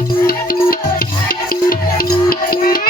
Thank you.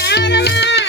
Caravan.